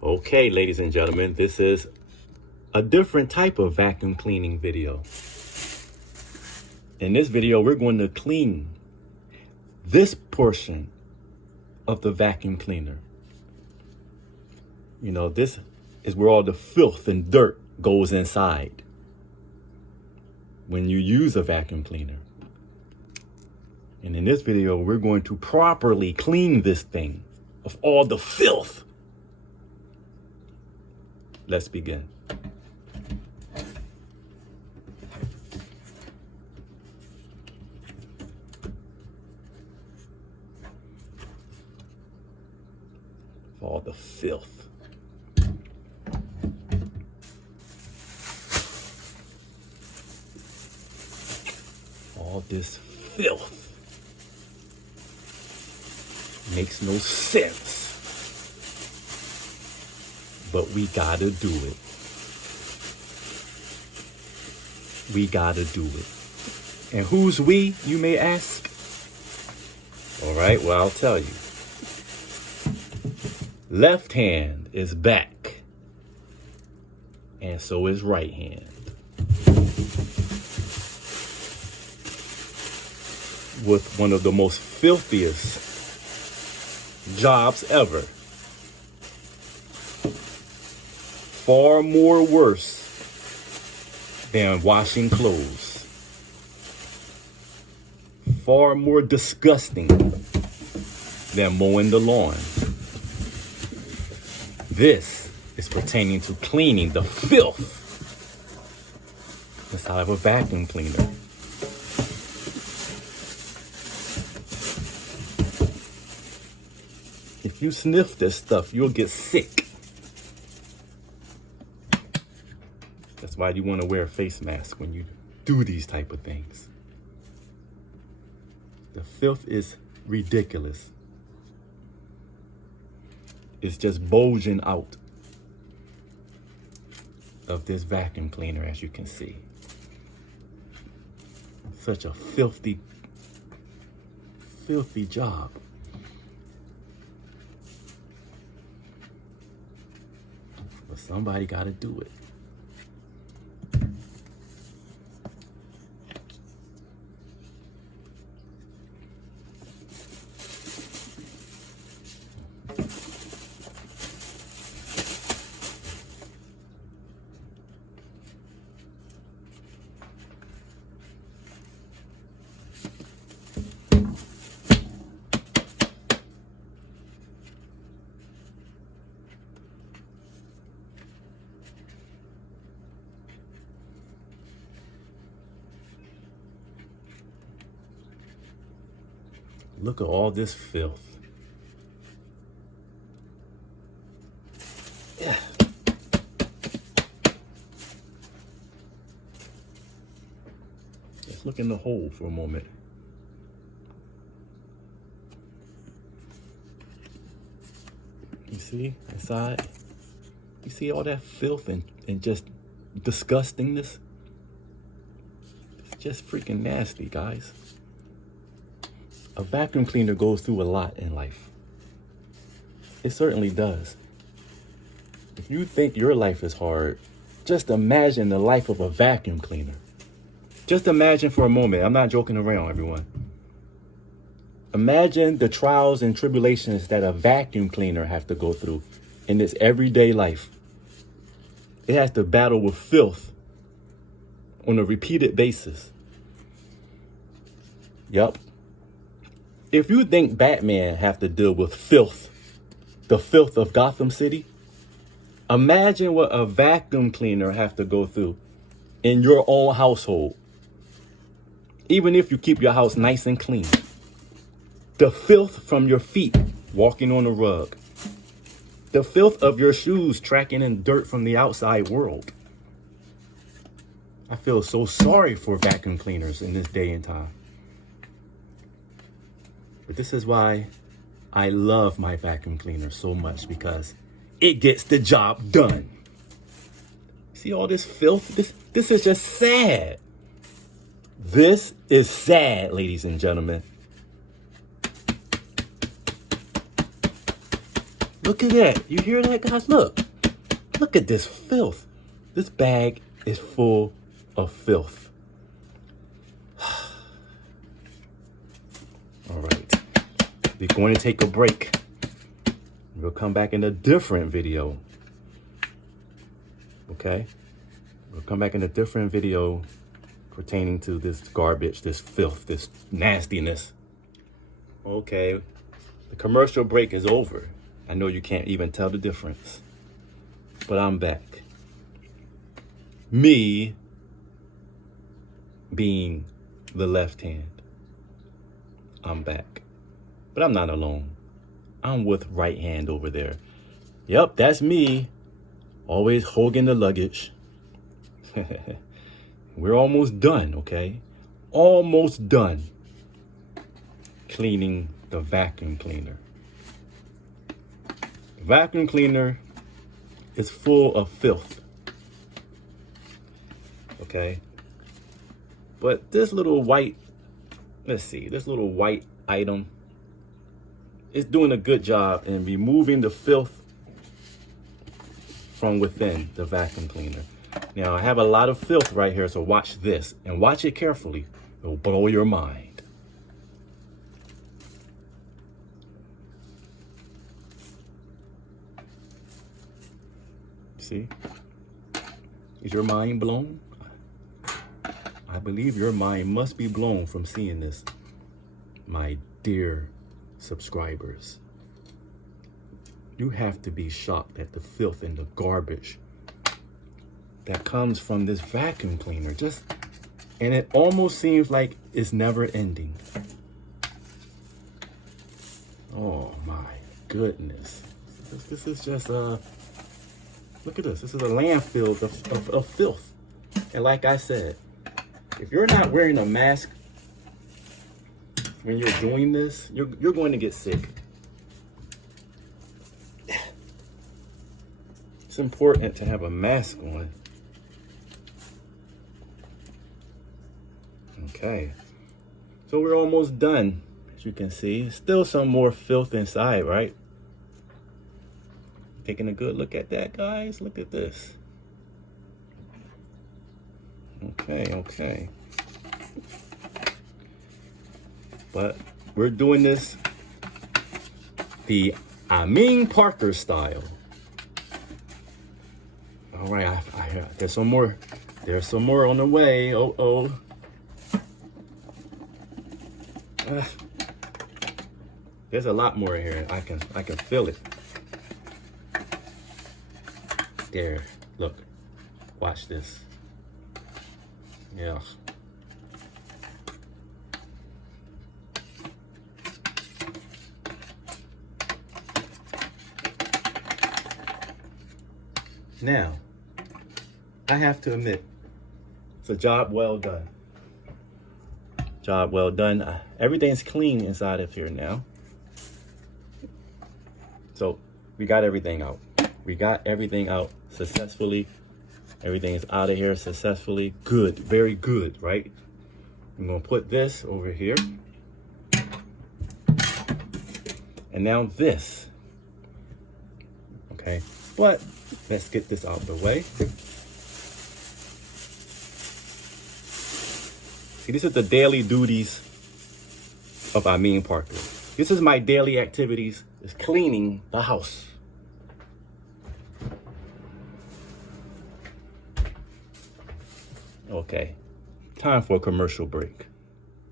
Okay, ladies and gentlemen, this is a different type of vacuum cleaning video. In this video, we're going to clean this portion of the vacuum cleaner. You know, this is where all the filth and dirt goes inside when you use a vacuum cleaner. And in this video, we're going to properly clean this thing of all the filth. Let's begin. All the filth. All this filth makes no sense. But we gotta do it. We gotta do it. And who's we, you may ask? All right, well, I'll tell you. Left hand is back, and so is right hand. With one of the most filthiest jobs ever. Far more worse than washing clothes. Far more disgusting than mowing the lawn. This is pertaining to cleaning the filth inside of a vacuum cleaner. If you sniff this stuff, you'll get sick. That's why you want to wear a face mask when you do these type of things. The filth is ridiculous. It's just bulging out of this vacuum cleaner, as you can see. Such a filthy job. But somebody got to do it. Look at all this filth. Yeah. Let's look in the hole for a moment. You see inside? You see all that filth and just disgustingness? It's just freaking nasty, guys. A vacuum cleaner goes through a lot in life. It certainly does. If you think your life is hard, just imagine the life of a vacuum cleaner. Just imagine for a moment. I'm not joking around, everyone. Imagine the trials and tribulations that a vacuum cleaner has to go through in its everyday life. It has to battle with filth on a repeated basis. Yup. If you think Batman have to deal with filth, the filth of Gotham City, imagine what a vacuum cleaner have to go through in your own household. Even if you keep your house nice and clean. The filth from your feet walking on a rug. The filth of your shoes tracking in dirt from the outside world. I feel so sorry for vacuum cleaners in this day and time. But this is why I love my vacuum cleaner so much, because it gets the job done. See all this filth? This is just sad. This is sad, ladies and gentlemen. Look at that. You hear that, guys? Look. Look at this filth. This bag is full of filth. All right. We're going to take a break. We'll come back in a different video. Okay? We'll come back in a different video pertaining to this garbage, this filth, this nastiness. Okay. The commercial break is over. I know you can't even tell the difference. But I'm back. Me being the left hand. I'm back. But I'm not alone. I'm with right hand over there. Yep, that's me. Always holding the luggage. We're almost done, okay? Almost done cleaning the vacuum cleaner. The vacuum cleaner is full of filth. Okay? But this little white, this little white item is doing a good job in removing the filth from within the vacuum cleaner. Now, I have a lot of filth right here, so watch this and watch it carefully. It will blow your mind. See? Is your mind blown? I believe your mind must be blown from seeing this, my dear subscribers. You have to be shocked at the filth and the garbage that comes from this vacuum cleaner. And it almost seems like it's never ending. Oh my goodness. This is just, look at this. This is a landfill of filth. And like I said, if you're not wearing a mask when you're doing this, you're going to get sick. It's important to have a mask on. Okay, so we're almost done. As you can see, still some more filth inside, right? Taking a good look at that, guys. Look at this. Okay. But we're doing this the Parker style. All right, there's some more. There's some more on the way. There's a lot more here. I can feel it. There, look. Watch this. Yeah. Now, I have to admit, it's a job well done. Job well done. Everything's clean inside of here now. So we got everything out. We got everything out successfully. Everything is out of here successfully. Good, very good, right? I'm gonna put this over here. And now this. Okay, but let's get this out of the way. See, this is the daily duties of Parker. This is my daily activities, is cleaning the house. Okay, time for a commercial break.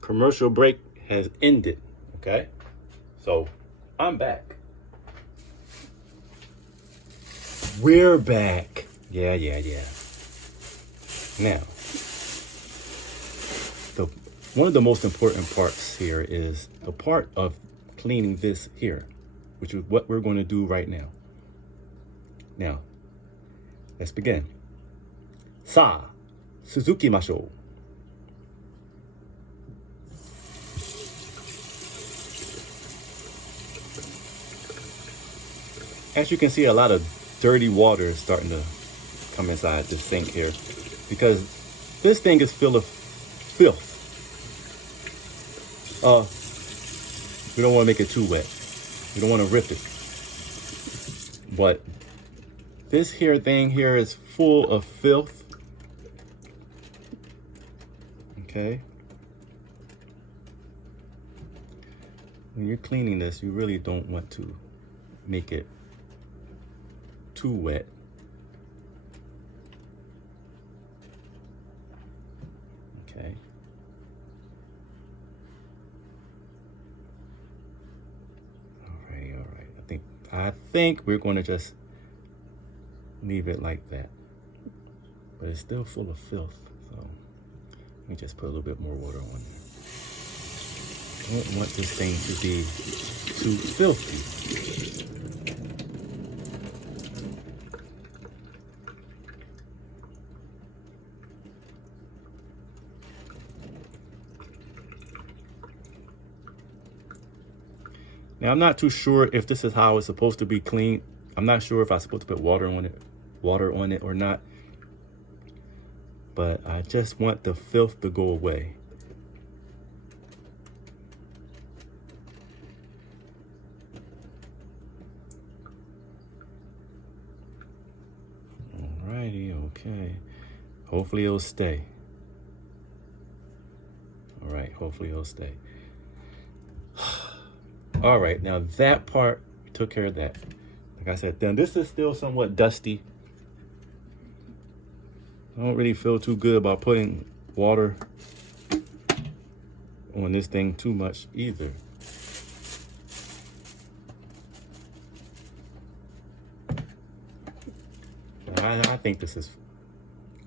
Commercial break has ended, okay? So, I'm back. We're back. Yeah. Now, one of the most important parts here is the part of cleaning this here, which is what we're going to do right now. Now, let's begin. Sa, Suzuki Masho. As you can see, a lot of dirty water is starting to come inside this sink here because this thing is full of filth. We don't want to make it too wet. We don't want to rip it. But this here thing here is full of filth. Okay. When you're cleaning this, you really don't want to make it too wet. Okay. All right. I think we're going to just leave it like that. But it's still full of filth, so let me just put a little bit more water on there. I don't want this thing to be too filthy. Now, I'm not too sure if this is how it's supposed to be cleaned. I'm not sure if I'm supposed to put water on it or not. But I just want the filth to go away. Alrighty, okay. Hopefully it'll stay. All right, hopefully it'll stay. All right, now that part, we took care of that. Like I said, then this is still somewhat dusty. I don't really feel too good about putting water on this thing too much either. I think this is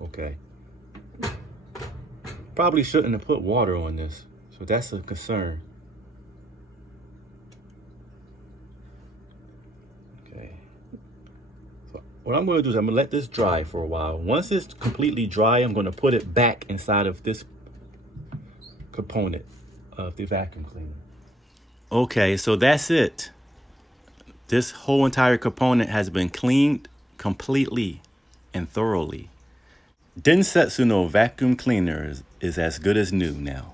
okay. Probably shouldn't have put water on this, so that's a concern. What I'm going to do is I'm going to let this dry for a while. Once it's completely dry, I'm going to put it back inside of this component of the vacuum cleaner. Okay, so that's it. This whole entire component has been cleaned completely and thoroughly. Densetsu no vacuum cleaner is as good as new now.